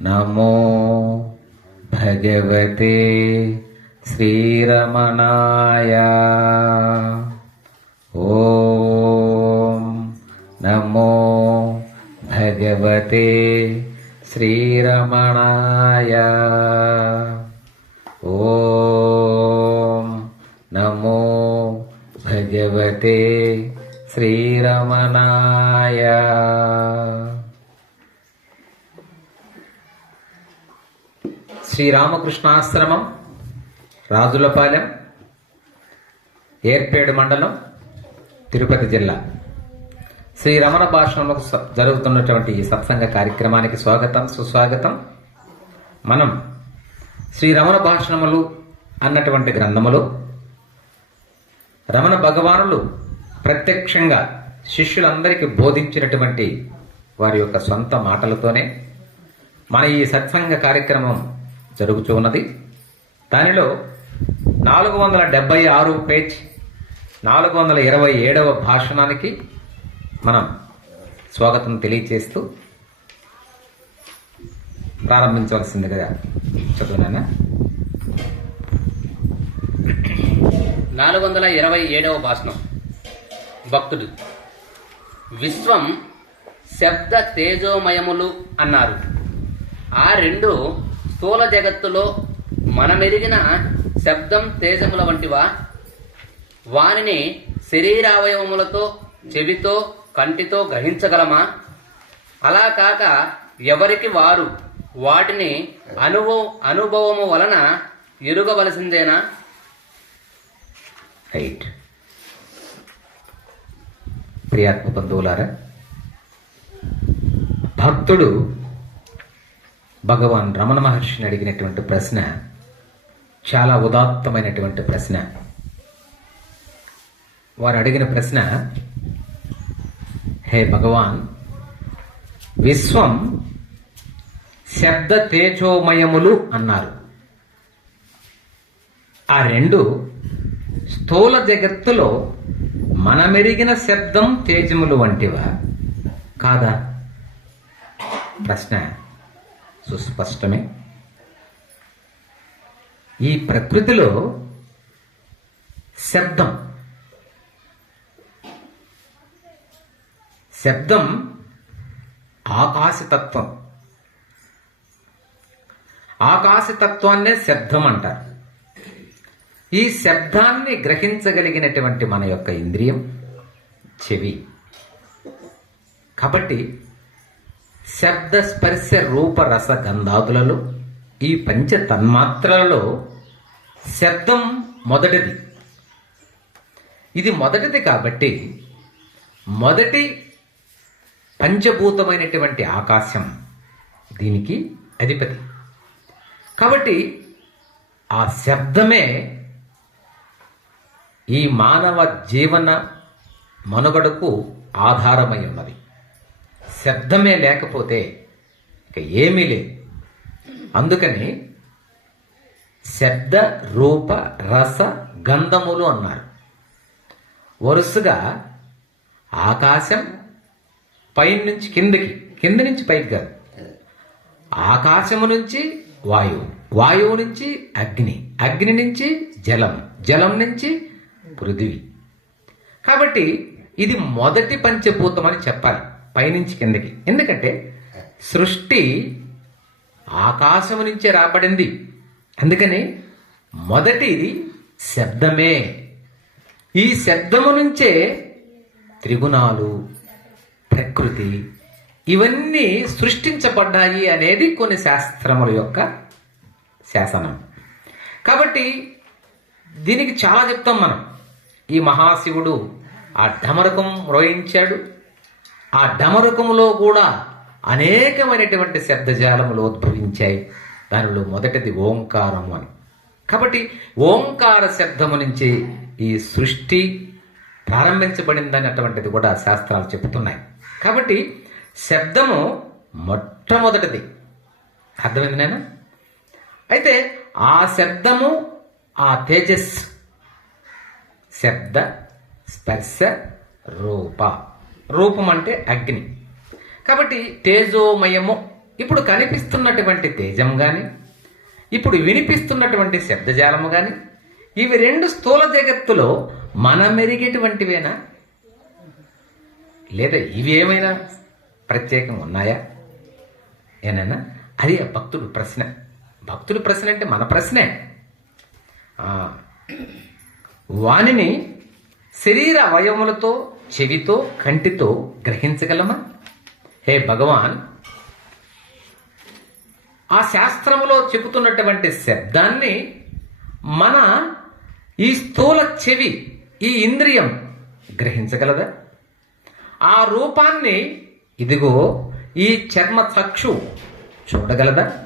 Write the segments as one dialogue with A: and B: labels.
A: నమో భగవతే శ్రీరమణాయ. ఓం నమో భగవతే శ్రీరమణాయ. ఓం నమో భగవతే శ్రీరమణాయ. శ్రీరామకృష్ణాశ్రమం రాజులపాలెం ఏర్పేడు మండలం తిరుపతి జిల్లా. శ్రీ రమణ భాషణంలో జరుగుతున్నటువంటి ఈ సత్సంగ కార్యక్రమానికి స్వాగతం సుస్వాగతం. మనం శ్రీ రమణ భాషణములు అన్నటువంటి గ్రంథములు రమణ భగవానులు ప్రత్యక్షంగా శిష్యులందరికీ బోధించినటువంటి వారి యొక్క సొంత మాటలతోనే మన ఈ సత్సంగ కార్యక్రమం జరుగుతూ ఉన్నది. దానిలో నాలుగు వందల డెబ్బై ఆరు పేజ్ నాలుగు వందల ఇరవై ఏడవ భాషణానికి మనం స్వాగతం తెలియచేస్తూ ప్రారంభించవలసిందిగా చదువునానా
B: నాలుగు వందల ఇరవై ఏడవ భాషణం. భక్తుడు విశ్వం శబ్ద తేజోమయములు అన్నారు. ఆ రెండు స్థూల జగత్తులో మనమెరిగిన శబ్దం తేజముల వంటివా? వానిని శరీరావయవములతో చెవితో కంటితో గ్రహించగలమా? అలా కాక ఎవరికి వారు వాటిని అనుభవ అనుభవము వలన ఎరుగవలసిందేనా?
A: రైట్ ప్రియాత్మ బంధువులారా భక్తుడు భగవాన్ రమణ మహర్షిని అడిగినటువంటి ప్రశ్న చాలా ఉదాత్తమైనటువంటి ప్రశ్న. వారు అడిగిన ప్రశ్న హే భగవాన్ విశ్వం శబ్ద తేజోమయములు అన్నారు. ఆ రెండు స్థూల జగత్తులో మనమెరిగిన శబ్దం తేజములు వంటివా? కాదా? ప్రశ్న. సుస్పష్టమే. ఈ ప్రకృతిలో శబ్దం. శబ్దం ఆకాశతత్వం. ఆకాశతత్వాన్నే శబ్దం అంటారు. ఈ శబ్దాన్ని గ్రహించగలిగినటువంటి మన యొక్క ఇంద్రియం చెవి. కాబట్టి శబ్ద స్పర్శ రూప రస గంధాదులలో ఈ పంచ తన్మాత్రలలో శబ్దం మొదటిది. ఇది మొదటిది కాబట్టి మొదటి పంచభూతమైనటువంటి ఆకాశం దీనికి అధిపతి. కాబట్టి ఆ శబ్దమే ఈ మానవ జీవన మనుగడకు ఆధారమై ఉన్నది. శబ్దమే లేకపోతే ఇక ఏమీ లేదు. అందుకని శబ్ద రూప రస గంధములు అన్నారు. వరుసగా ఆకాశం పైన నుంచి కిందకి కింద నుంచి పైకి కాదు. ఆకాశము నుంచి వాయువు వాయువు నుంచి అగ్ని అగ్ని నుంచి జలం జలం నుంచి పృథివీ. కాబట్టి ఇది మొదటి పంచభూతం అని చెప్పాలి. పైనుంచి కిందకి. ఎందుకంటే సృష్టి ఆకాశము నుంచే రాబడింది. అందుకని మొదటిది శబ్దమే. ఈ శబ్దము నుంచే త్రిగుణాలు ప్రకృతి ఇవన్నీ సృష్టించబడ్డాయి అనేది కొన్ని శాస్త్రముల యొక్క శాసనం. కాబట్టి దీనికి చాలా చెప్తాం మనం. ఈ మహాశివుడు ఆ ఢమరకం రోయించాడు ఆ డమరుకములో కూడా అనేకమైనటువంటి శబ్దజాలములు ఉద్భవించాయి. దానిలో మొదటిది ఓంకారము అని. కాబట్టి ఓంకార శబ్దము నుంచి ఈ సృష్టి ప్రారంభించబడిందనేటువంటిది కూడా శాస్త్రాలు చెబుతున్నాయి. కాబట్టి శబ్దము మొట్టమొదటిది. అర్థమైంది నేను అయితే ఆ శబ్దము ఆ తేజస్ శబ్ద స్పర్శ రూప. రూపం అంటే అగ్ని. కాబట్టి తేజోమయము ఇప్పుడు కనిపిస్తున్నటువంటి తేజం కానీ ఇప్పుడు వినిపిస్తున్నటువంటి శబ్దజాలము కానీ ఇవి రెండు స్థూల జగత్తులో మనం మెరిగేటువంటివేనా లేదా ఇవి ఏమైనా ప్రత్యేకం ఉన్నాయా? ఏనైనా? అది ఆ భక్తుడు ప్రశ్న. భక్తుడు ప్రశ్న అంటే మన ప్రశ్నే. వాణిని వానిని శరీర అవయములతో చెవితో కంటితో గ్రహించగలమా? హే భగవాన్ ఆ శాస్త్రములో చెబుతున్నటువంటి శబ్దాన్ని మన ఈ స్థూల చెవి ఈ ఇంద్రియం గ్రహించగలదా? ఆ రూపాన్ని ఇదిగో ఈ చర్మ చక్షు చూడగలదా?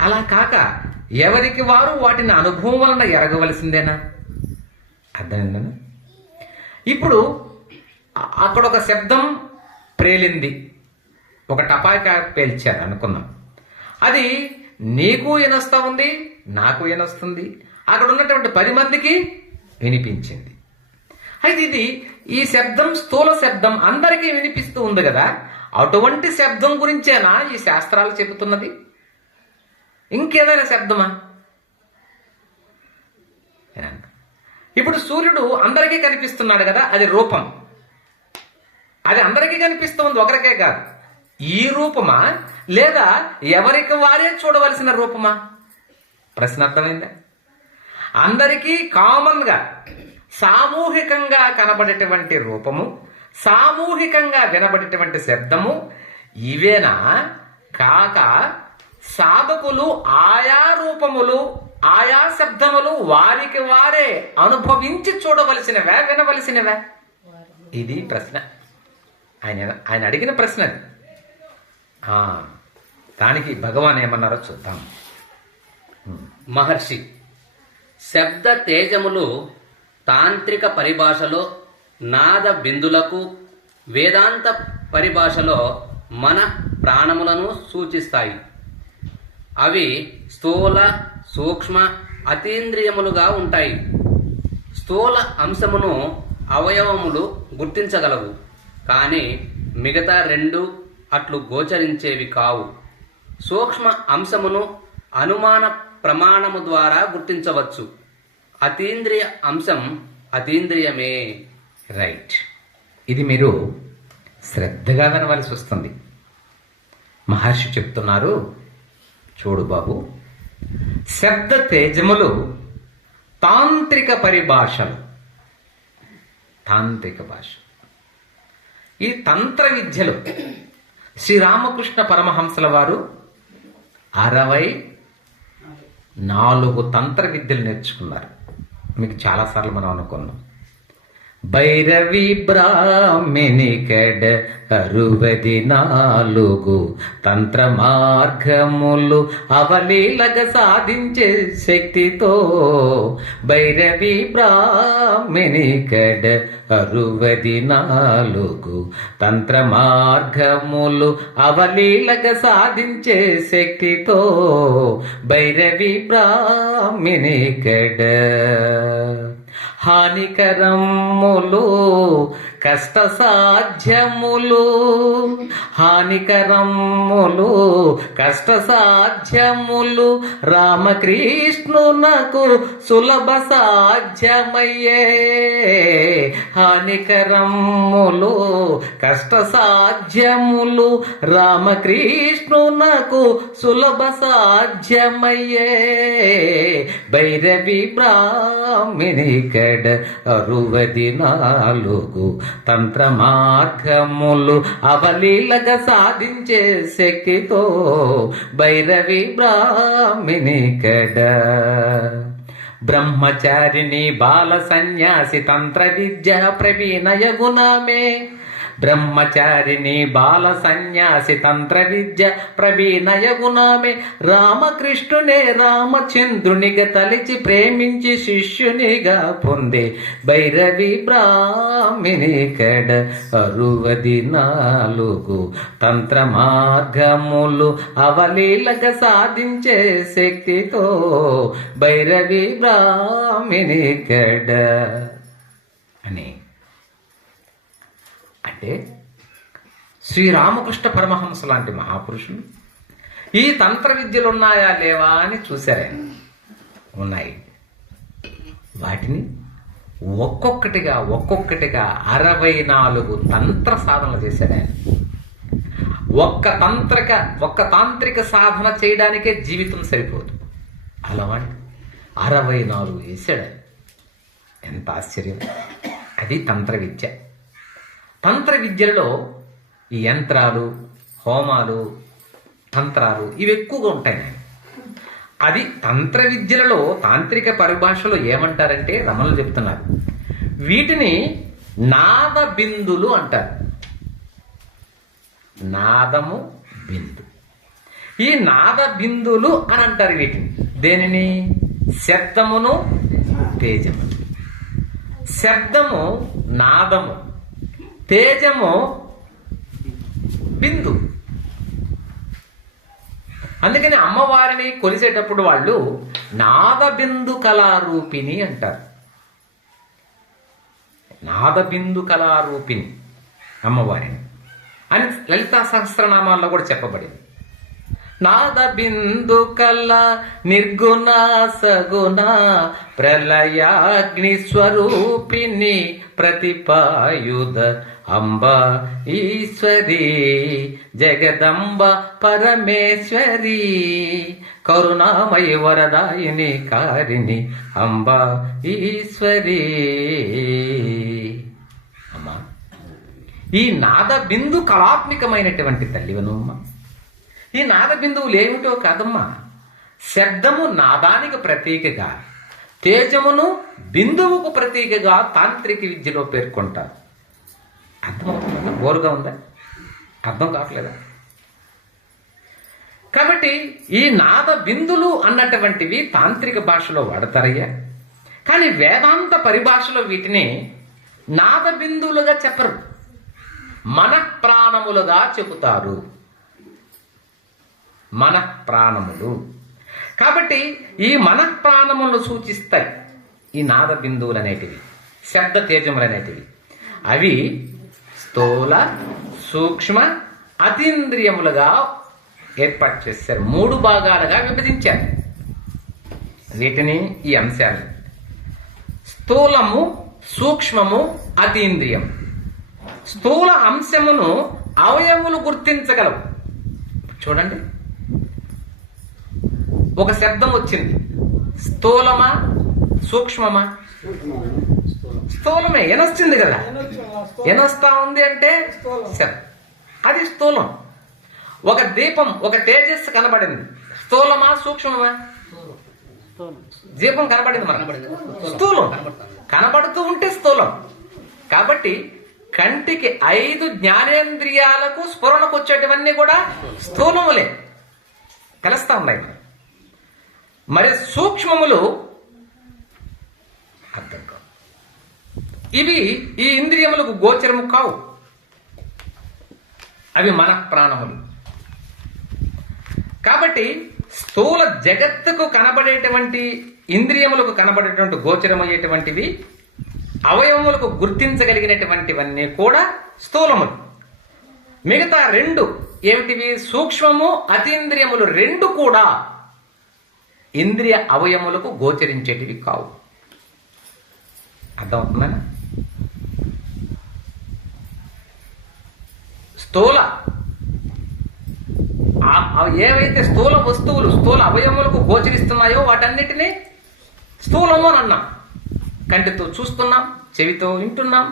A: అలా కాక ఎవరికి వారు వాటిని అనుభవం వలన ఎరగవలసిందేనా? అర్థమైందా? ఇప్పుడు అక్కడ ఒక శబ్దం ప్రేలింది ఒక టపాకా పేల్చారు అనుకున్నాం అది నీకు వినొస్తా ఉంది నాకు వినొస్తుంది అక్కడ ఉన్నటువంటి పది మందికి వినిపించింది. అయితే ఇది ఈ శబ్దం స్థూల శబ్దం అందరికీ వినిపిస్తూ ఉంది కదా. అటువంటి శబ్దం గురించేనా ఈ శాస్త్రాలు చెబుతున్నది? ఇంకేదైనా శబ్దమా? ఇప్పుడు సూర్యుడు అందరికీ కనిపిస్తున్నాడు కదా అది రూపం. అది అందరికీ కనిపిస్తుంది ఒకరికే కాదు. ఈ రూపమా? లేదా ఎవరికి వారే చూడవలసిన రూపమా? ప్రశ్న అర్థమైందా? అందరికీ కామన్గా సామూహికంగా కనబడేటువంటి రూపము సామూహికంగా వినబడేటువంటి శబ్దము ఇవేనా? కాక సాధకులు ఆయా రూపములు ఆయా శబ్దములు వారికి వారే అనుభవించి చూడవలసినవే వినవలసినవే. ఇది ప్రశ్న. ఆయన ఆయన అడిగిన ప్రశ్న అది. దానికి భగవాన్ ఏమన్నారో చూద్దాం.
B: మహర్షి శబ్ద తేజములు తాంత్రిక పరిభాషలో నాద బిందులకు వేదాంత పరిభాషలో మన ప్రాణములను సూచిస్తాయి. అవి స్థూల సూక్ష్మ అతీంద్రియములుగా ఉంటాయి. స్థూల అంశమును అవయవములు గుర్తించగలవు. కానీ మిగతా రెండు అట్లు గోచరించేవి కావు. సూక్ష్మ అంశమును అనుమాన ప్రమాణము ద్వారా గుర్తించవచ్చు. అతీంద్రియ అంశం అతీంద్రియమే.
A: రైట్. ఇది మీరు శ్రద్ధగా వినవలసి వస్తుంది. మహర్షి చెప్తున్నారు చూడు బాబు శబ్ద తేజములు తాంత్రిక పరిభాషలు. తాంత్రిక భాష. ఈ తంత్ర విద్యలు శ్రీరామకృష్ణ పరమహంసల వారు అరవై నాలుగు తంత్ర విద్యలు నేర్చుకున్నారు. మీకు చాలాసార్లు మనం అనుకున్నాం. భైరవి బ్రాహ్మిణికడ అరువది నాలుగు తంత్ర మార్గములు అవలీలగ సాధించే శక్తితో భైరవి బ్రాహ్మిణికడ అరువది నాలుగు తంత్ర మార్గములు అవలీలగ సాధించే శక్తితో భైరవి బ్రాహ్మిణికడ హానికరములు కష్ట సాధ్యములు హానికరములు కష్ట సాధ్యములు రామకృష్ణునకు సులభ సాధ్యమయ్యే హానికరములు కష్ట సాధ్యములు రామకృష్ణునకు సులభ సాధ్యమయ్యే భైరవి బ్రాహ్మిణి కడ అరువది నాలుగు తంత్ర మార్గములు అవలీలగా సాధించే శక్తితో భైరవి బ్రాహ్మిణి కడ. బ్రహ్మచారిణి బాల సన్యాసి తంత్ర విద్య ప్రవీణయ గుణమే బ్రహ్మచారిణి బాల సన్యాసి తంత్ర విద్య ప్రవీణయ గుణామి రామకృష్ణునే రామచంద్రునిగా తలిచి ప్రేమించి శిష్యునిగా పొందే భైరవి బ్రాహ్మిణి కడ అరువది నాలుగు తంత్ర మార్గములు అవలీలగా సాధించే శక్తితో భైరవి బ్రాహ్మిణి కడ అని. అంటే శ్రీరామకృష్ణ పరమహంస లాంటి మహాపురుషులు ఈ తంత్ర విద్యలు ఉన్నాయా లేవా అని చూశారు ఉన్నాయి. వాటిని ఒక్కొక్కటిగా ఒక్కొక్కటిగా అరవై నాలుగు తంత్ర సాధనలు చేశాడు ఆయన. ఒక్క తంత్రిక ఒక్క తాంత్రిక సాధన చేయడానికే జీవితం సరిపోదు. అలాంటి అరవై నాలుగు వేసాడు ఎంత ఆశ్చర్యం. అది తంత్ర విద్య. తంత్ర విద్యలలో ఈ యంత్రాలు హోమాలు తంత్రాలు ఇవి ఎక్కువగా ఉంటాయి అది తంత్ర విద్యలలో తాంత్రిక పరిభాషలో ఏమంటారంటే రమణులు చెప్తున్నారు. వీటిని నాద బిందులు అంటారు. నాదము బిందు. ఈ నాద బిందులు అని అంటారు వీటిని. దేనిని? శబ్దమును తేజము శబ్దము నాదము. తేజము బిందు. అందుకని అమ్మవారిని కొలిసేటప్పుడు వాళ్ళు నాదబిందు కళారూపిణి అంటారు. నాదబిందు కళారూపిణి అమ్మవారిని. అని లలితా సహస్రనామాల్లో కూడా చెప్పబడింది. నాదబిందు కళ నిర్గుణ సగుణ ప్రళయాగ్ని స్వరూపిణి ప్రతిపాయుధ అంబ ఈశ్వరి జగదంబ పరమేశ్వరి కరుణామయ వరదాయిని కారిణి అంబ ఈశ్వరి. అమ్మా ఈ నాద బిందు కళాత్మికమైనటువంటి తల్లివనమ్మ ఈ నాద బిందువులు ఏమిటో కాదమ్మా. శబ్దము నాదానికి ప్రతీకగా తేజమును బిందువుకు ప్రతీకగా తాంత్రిక విద్యలో పేర్కొంటారు. అర్థమవుతుందా? బోరుగా ఉందా? అర్థం కావట్లేదా? కాబట్టి ఈ నాద బిందులు అన్నటువంటివి తాంత్రిక భాషలో వాడతారయ్యా. కానీ వేదాంత పరిభాషలో వీటిని నాద బిందువులుగా చెప్పరు. మన ప్రాణములుగా చెబుతారు. మనఃప్రాణములు కాబట్టి ఈ మనఃప్రాణములను సూచిస్తాయి ఈ నాద బిందువులు అనేటివి శబ్ద తేజములు అనేటివి అవి స్థూల సూక్ష్మ అతీంద్రియములుగా ఏర్పాటు చేశారు. మూడు భాగాలుగా విభజించారు. వీటిని ఈ అంశాలు. స్థూలము సూక్ష్మము అతీంద్రియం. స్థూల అంశమును అవయములు గుర్తించగలవు. చూడండి. ఒక శబ్దం వచ్చింది. స్థూలమా సూక్ష్మమా? స్థూలమే ఎనొచ్చింది కదా. ఎనొస్తా ఉంది అంటే అది స్థూలం. ఒక దీపం ఒక తేజస్సు కనబడింది. స్థూలమా సూక్ష్మమా? దీపం కనబడింది మనకు. స్థూలం. కనబడుతూ ఉంటే స్థూలం. కాబట్టి కంటికి ఐదు జ్ఞానేంద్రియాలకు స్ఫురణకు వచ్చేటివన్నీ కూడా స్థూలములే. తెలుస్తా ఉన్నాయి. మరి సూక్ష్మములు అర్థం కావు ఇవి ఈ ఇంద్రియములకు గోచరము కావు. అవి మన ప్రాణములు. కాబట్టి స్థూల జగత్తుకు కనబడేటువంటి ఇంద్రియములకు కనబడేటువంటి గోచరమయ్యేటువంటివి అవయవములకు గుర్తించగలిగినటువంటివన్నీ కూడా స్థూలములు. మిగతా రెండు ఏమిటివి? సూక్ష్మము అతీంద్రియములు రెండు కూడా ఇంద్రియ అవయములకు గోచరించేటివి కావు. అర్థమవుతుందా? స్థూల. ఏవైతే స్థూల వస్తువులు స్థూల అవయవములకు గోచరిస్తున్నాయో వాటన్నిటినీ స్థూలము అని అన్నాం కంటితో చూస్తున్నాం చెవితో వింటున్నాం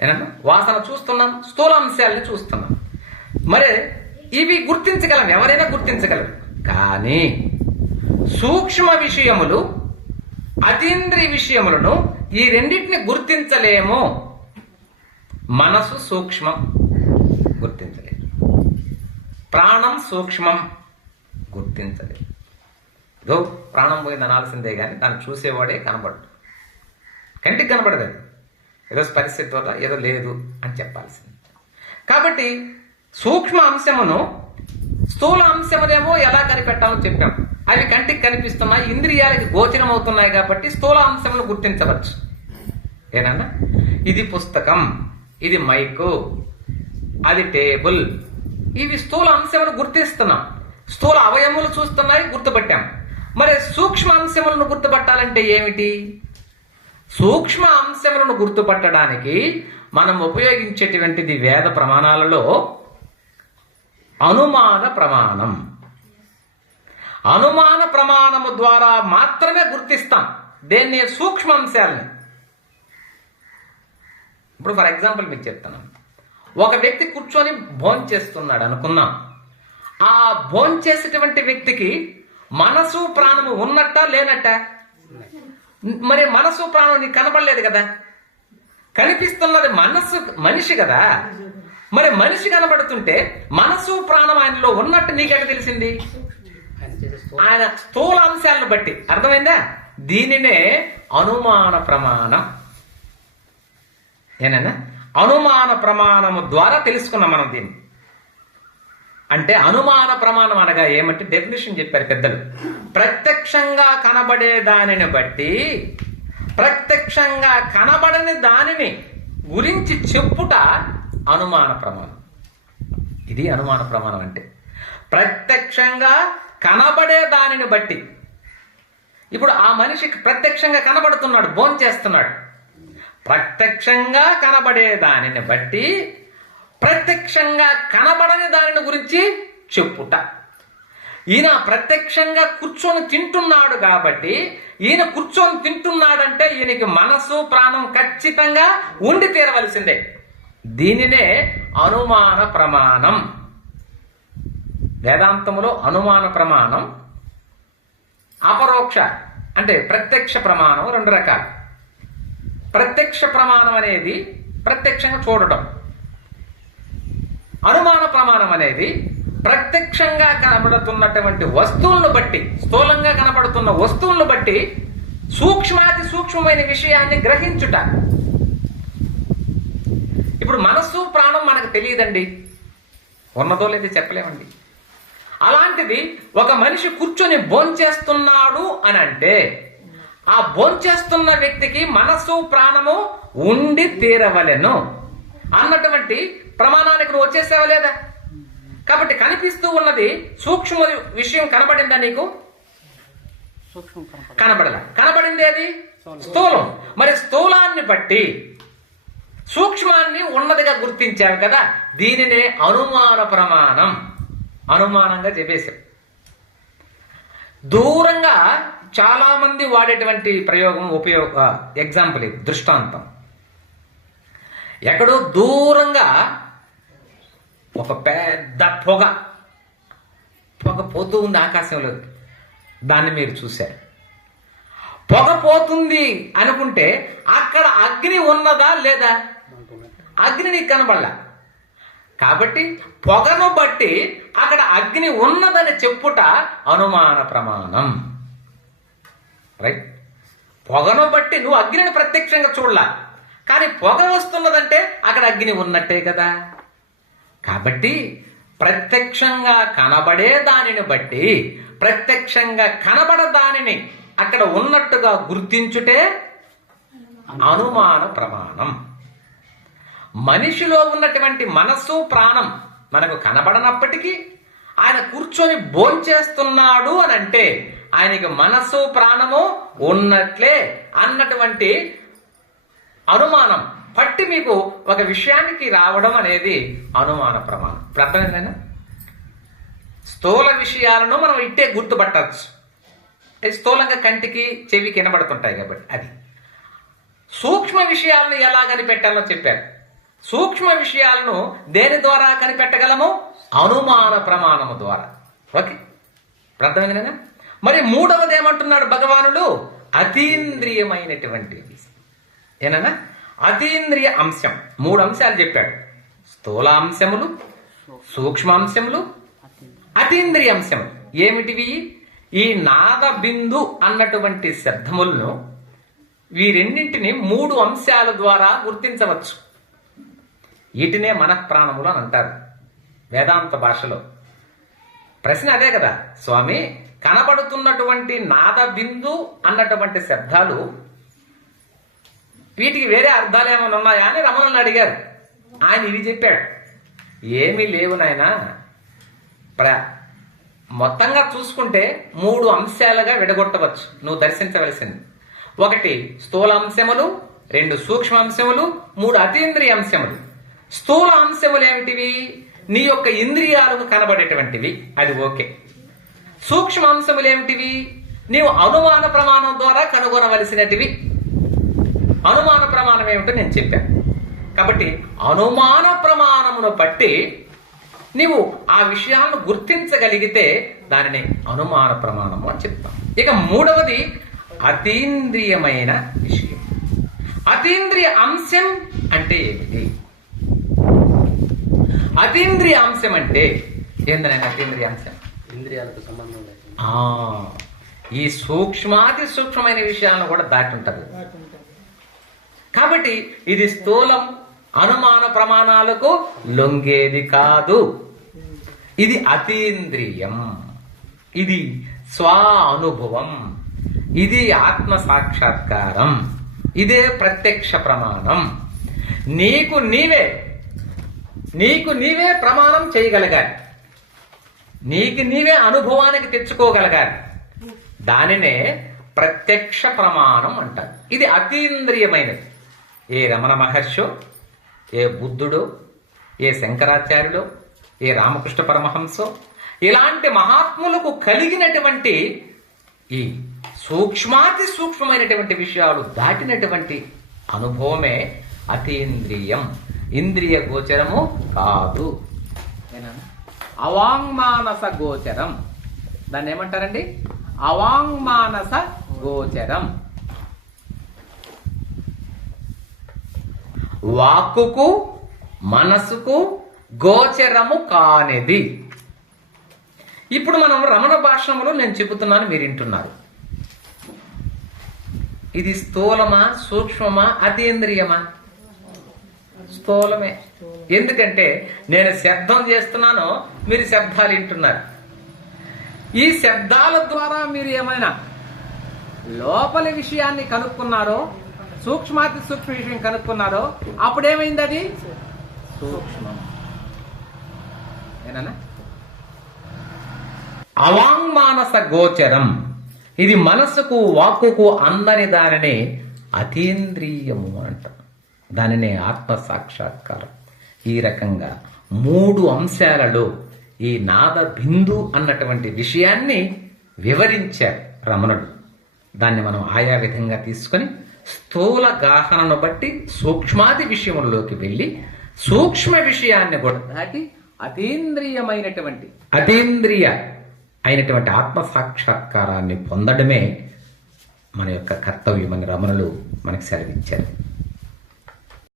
A: ఏనన్నా వాసన చూస్తున్నాం స్థూల అంశాలని చూస్తున్నాం. మరి ఇవి గుర్తించగలం ఎవరైనా గుర్తించగలరు కానీ సూక్ష్మ విషయములు అతీంద్రియ విషయములను ఈ రెండింటిని గుర్తించలేము. మనసు సూక్ష్మం. ప్రాణం సూక్ష్మం గుర్తించలేదు ఏదో ప్రాణం పోయింది అనాల్సిందే కానీ దాన్ని చూసేవాడే కనబడు కంటికి కనబడదు ఏదో పరిస్థితి వల్ల ఏదో లేదు అని చెప్పాల్సింది. కాబట్టి సూక్ష్మ అంశమును స్థూల అంశమునేమో ఎలా కనిపెట్టాలో చెప్పాం. అవి కంటికి కనిపిస్తున్నాయి ఇంద్రియాలకి గోచరం అవుతున్నాయి కాబట్టి స్థూల అంశమును గుర్తించవచ్చు. ఏనన్నా ఇది పుస్తకం ఇది మైకు అది టేబుల్ ఇవి స్థూల అంశములు గుర్తిస్తున్నాం. స్థూల అవయములు చూస్తున్నాయి గుర్తుపట్టాం. మరి సూక్ష్మ అంశములను గుర్తుపట్టాలంటే ఏమిటి? సూక్ష్మ అంశములను గుర్తుపట్టడానికి మనం ఉపయోగించేటువంటిది వేద ప్రమాణాలలో అనుమాన ప్రమాణం. అనుమాన ప్రమాణము ద్వారా మాత్రమే గుర్తిస్తాం. దేన్ని? సూక్ష్మ అంశాలని. ఇప్పుడు ఫర్ ఎగ్జాంపుల్ మీకు చెప్తున్నాను. ఒక వ్యక్తి కూర్చొని భోంచేస్తున్నాడు అనుకున్నాం ఆ భోంచేసేటువంటి వ్యక్తికి మనసు ప్రాణము ఉన్నట్ట లేనట్ట? మరి మనసు ప్రాణం నీకు కనపడలేదు కదా? కనిపిస్తున్నది మనసు మనిషి కదా? మరి మనిషి కనబడుతుంటే మనసు ప్రాణం ఆయనలో ఉన్నట్టు నీకెట తెలిసింది?
B: ఆయన స్థూల
A: అంశాలను బట్టి. అర్థమైందా? దీనినే అనుమాన ప్రమాణం. ఏనన్నా? అనుమాన ప్రమాణము ద్వారా తెలుసుకున్నాం మనం దీన్ని. అంటే అనుమాన ప్రమాణం అనగా ఏమంటే డెఫినేషన్ చెప్పారు పెద్దలు. ప్రత్యక్షంగా కనబడే దానిని బట్టి ప్రత్యక్షంగా కనబడని దానిని గురించి చెప్పుట అనుమాన ప్రమాణం. ఇది అనుమాన ప్రమాణం అంటే. ప్రత్యక్షంగా కనబడే దానిని బట్టి. ఇప్పుడు ఆ మనిషికి ప్రత్యక్షంగా కనబడుతున్నాడు భోంచేస్తున్నాడు చేస్తున్నాడు. ప్రత్యక్షంగా కనబడే దానిని బట్టి ప్రత్యక్షంగా కనబడని దానిని గురించి చెప్పుట. ఈయన ప్రత్యక్షంగా కూర్చొని తింటున్నాడు కాబట్టి ఈయన కూర్చొని తింటున్నాడంటే ఈయనకి మనసు ప్రాణం ఖచ్చితంగా ఉండి తీరవలసిందే. దీనినే అనుమాన ప్రమాణం. వేదాంతములో అనుమాన ప్రమాణం అపరోక్ష అంటే ప్రత్యక్ష ప్రమాణం రెండు రకాలు. ప్రత్యక్ష ప్రమాణం అనేది ప్రత్యక్షంగా చూడటం. అనుమాన ప్రమాణం అనేది ప్రత్యక్షంగా కనబడుతున్నటువంటి వస్తువులను బట్టి స్థూలంగా కనబడుతున్న వస్తువులను బట్టి సూక్ష్మాతి సూక్ష్మమైన విషయాన్ని గ్రహించుట. ఇప్పుడు మనస్సు ప్రాణం మనకు తెలియదండి. ఉన్నదో లేదో చెప్పలేమండి. అలాంటిది ఒక మనిషి కూర్చొని భోంచేస్తున్నాడు అని అంటే ఆ భోంచేస్తున్న వ్యక్తికి మనస్సు ప్రాణము ఉండి తీరవలెను. అన్నటువంటి ప్రమాణానికి నువ్వు వచ్చేసావా లేదా? కాబట్టి కనిపిస్తూ ఉన్నది సూక్ష్మ విషయం కనబడిందా నీకు? కనబడలా. కనబడింది అది స్థూలం. మరి స్థూలాన్ని బట్టి సూక్ష్మాన్ని ఉన్నదిగా గుర్తించావు కదా దీనినే అనుమాన ప్రమాణం. అనుమానంగా చెప్పేశాం దూరంగా చాలా మంది వాడేటువంటి ప్రయోగం ఉపయోగ ఎగ్జాంపుల్ ఇది దృష్టాంతం. ఎక్కడో దూరంగా ఒక పెద్ద పొగ పొగ పోతూ ఉంది ఆకాశంలో. దాన్ని మీరు చూశారు. పొగ పోతుంది అనుకుంటే అక్కడ అగ్ని ఉన్నదా లేదా? అగ్ని నీకు కనబడలా. కాబట్టి పొగను బట్టి అక్కడ అగ్ని ఉన్నదని చెప్పుట అనుమాన ప్రమాణం. రైట్ పొగను బట్టి నువ్వు అగ్నిని ప్రత్యక్షంగా చూడలా. కానీ పొగ వస్తున్నదంటే అక్కడ అగ్ని ఉన్నట్టే కదా. కాబట్టి ప్రత్యక్షంగా కనబడే దానిని బట్టి ప్రత్యక్షంగా కనబడ దానిని అక్కడ ఉన్నట్టుగా గుర్తించుటే అనుమాన ప్రమాణం. మనిషిలో ఉన్నటువంటి మనస్సు ప్రాణం మనకు కనబడనప్పటికీ ఆయన కూర్చొని భోంచేస్తున్నాడు అని అంటే ఆయనకి మనస్సు ప్రాణము ఉన్నట్లే అన్నటువంటి అనుమానం. పట్టి మీకు ఒక విషయానికి రావడం అనేది అనుమాన ప్రమాణం. ఇప్పుడు స్థూల విషయాలను మనం ఇట్టే గుర్తుపట్టచ్చు. అది స్థూలంగా కంటికి చెవి కనబడుతుంటాయి కాబట్టి అది. సూక్ష్మ విషయాలను ఎలా కనిపెట్టాలో చెప్పారు. సూక్ష్మ విషయాలను దేని ద్వారా కనిపెట్టగలము? అనుమాన ప్రమాణము ద్వారా. ఓకే? ఇప్పుడు మరి మూడవది ఏమంటున్నాడు భగవానుడు? అతీంద్రియమైనటువంటిది ఏనన్నా? అతీంద్రియ అంశం. మూడు అంశాలు చెప్పాడు. స్థూల అంశములు సూక్ష్మాంశములు అతీంద్రియ అంశం ఏమిటివి? ఈ నాద బిందు అన్నటువంటి శబ్దములను వీరెన్నింటిని మూడు అంశాల ద్వారా గుర్తించవచ్చు. వీటినే మనఃప్రాణములు అని అంటారు వేదాంత భాషలో. ప్రశ్న అదే కదా స్వామి కనబడుతున్నటువంటి నాద బిందు అన్నటువంటి శబ్దాలు వీటికి వేరే అర్థాలు ఏమైనా ఉన్నాయా అని రమణను అడిగారు. ఆయన ఇవి చెప్పాడు. ఏమీ లేవు నాయనా. ప్ర మొత్తంగా చూసుకుంటే మూడు అంశాలుగా విడగొట్టవచ్చు. నువ్వు దర్శించవలసింది. ఒకటి స్థూల అంశములు రెండు సూక్ష్మ అంశములు మూడు అతీంద్రియ అంశములు. స్థూల అంశములు ఏమిటివి? నీ యొక్క ఇంద్రియాలకు కనబడేటువంటివి. అది ఓకే. సూక్ష్మ అంశములు ఏమిటివి? నీవు అనుమాన ప్రమాణం ద్వారా కనుగొనవలసినటివి. అనుమాన ప్రమాణం ఏమిటో నేను చెప్పాను. కాబట్టి అనుమాన ప్రమాణమును బట్టి నీవు ఆ విషయాలను గుర్తించగలిగితే దానిని అనుమాన ప్రమాణము అని చెప్తాం. ఇక మూడవది అతీంద్రియమైన విషయం. అతీంద్రియ అంశం అంటే ఏమిటి? అతీంద్రియ అంశం అంటే ఏందనైనా అతీంద్రియ అంశం?
B: ఇంద్రియాలకు సంబంధం
A: ఆ, ఈ సూక్ష్మాతి సూక్ష్మమైన విషయాలను కూడా దాటి ఉంటది కాబట్టి ఇది స్థూలం అనుమాన ప్రమాణాలకు లొంగేది కాదు. ఇది అతీంద్రియం. ఇది స్వ అనుభవం ఇది ఆత్మ సాక్షాత్కారం ఇదే ప్రత్యక్ష ప్రమాణం. నీకు నీవే. నీకు నీవే ప్రమాణం చేయగలగాలి. నీకు నీవే అనుభవానికి తెచ్చుకోగలగాలి. దానినే ప్రత్యక్ష ప్రమాణం అంటారు. ఇది అతీంద్రియమైనది. ఏ రమణ మహర్షో ఏ బుద్ధుడో ఏ శంకరాచార్యుడో ఏ రామకృష్ణ పరమహంసో ఇలాంటి మహాత్ములకు కలిగినటువంటి ఈ సూక్ష్మాతి సూక్ష్మమైనటువంటి విషయాలు దాటినటువంటి అనుభవమే అతీంద్రియం. ఇంద్రియ గోచరము కాదు. అవాంగ్మానస గోచరం. దాన్ని ఏమంటారండి? అవాంగ్మానస గోచరం. వాక్కుకు మనసుకు గోచరము కానిది. ఇప్పుడు మనం రమణ భాషణంలో నేను చెబుతున్నాను మీరు వింటున్నారు. ఇది స్థూలమా సూక్ష్మమా అతీంద్రియమా? స్థూలమే. ఎందుకంటే నేను శబ్దం చేస్తున్నాను మీరు శబ్దాలు వింటున్నారు. ఈ శబ్దాల ద్వారా మీరు ఏమైనా లోపలి విషయాన్ని కనుక్కున్నారో సూక్ష్మాతి సూక్ష్మ విషయం కనుక్కున్నారో అప్పుడేమైంది అది సూక్ష్మం. ఏనా అవాంగ్మానస గోచరం. ఇది మనసుకు వాక్కుకు అందని దానిని అతీంద్రియము అంటాం. దానినే ఆత్మ సాక్షాత్కారం ఈ రకంగా మూడు అంశాలలో ఈ నాద బిందు అన్నటువంటి విషయాన్ని వివరించారు రమణుడు. దాన్ని మనం ఆయా విధంగా తీసుకొని స్థూల గాహనను బట్టి సూక్ష్మాది విషయములలోకి వెళ్ళి సూక్ష్మ విషయాన్ని కూడా దాటి అతీంద్రియమైనటువంటి అతీంద్రియ అయినటువంటి ఆత్మ సాక్షాత్కారాన్ని పొందడమే మన యొక్క కర్తవ్యమని రమణులు మనకు సెలవిచ్చారు.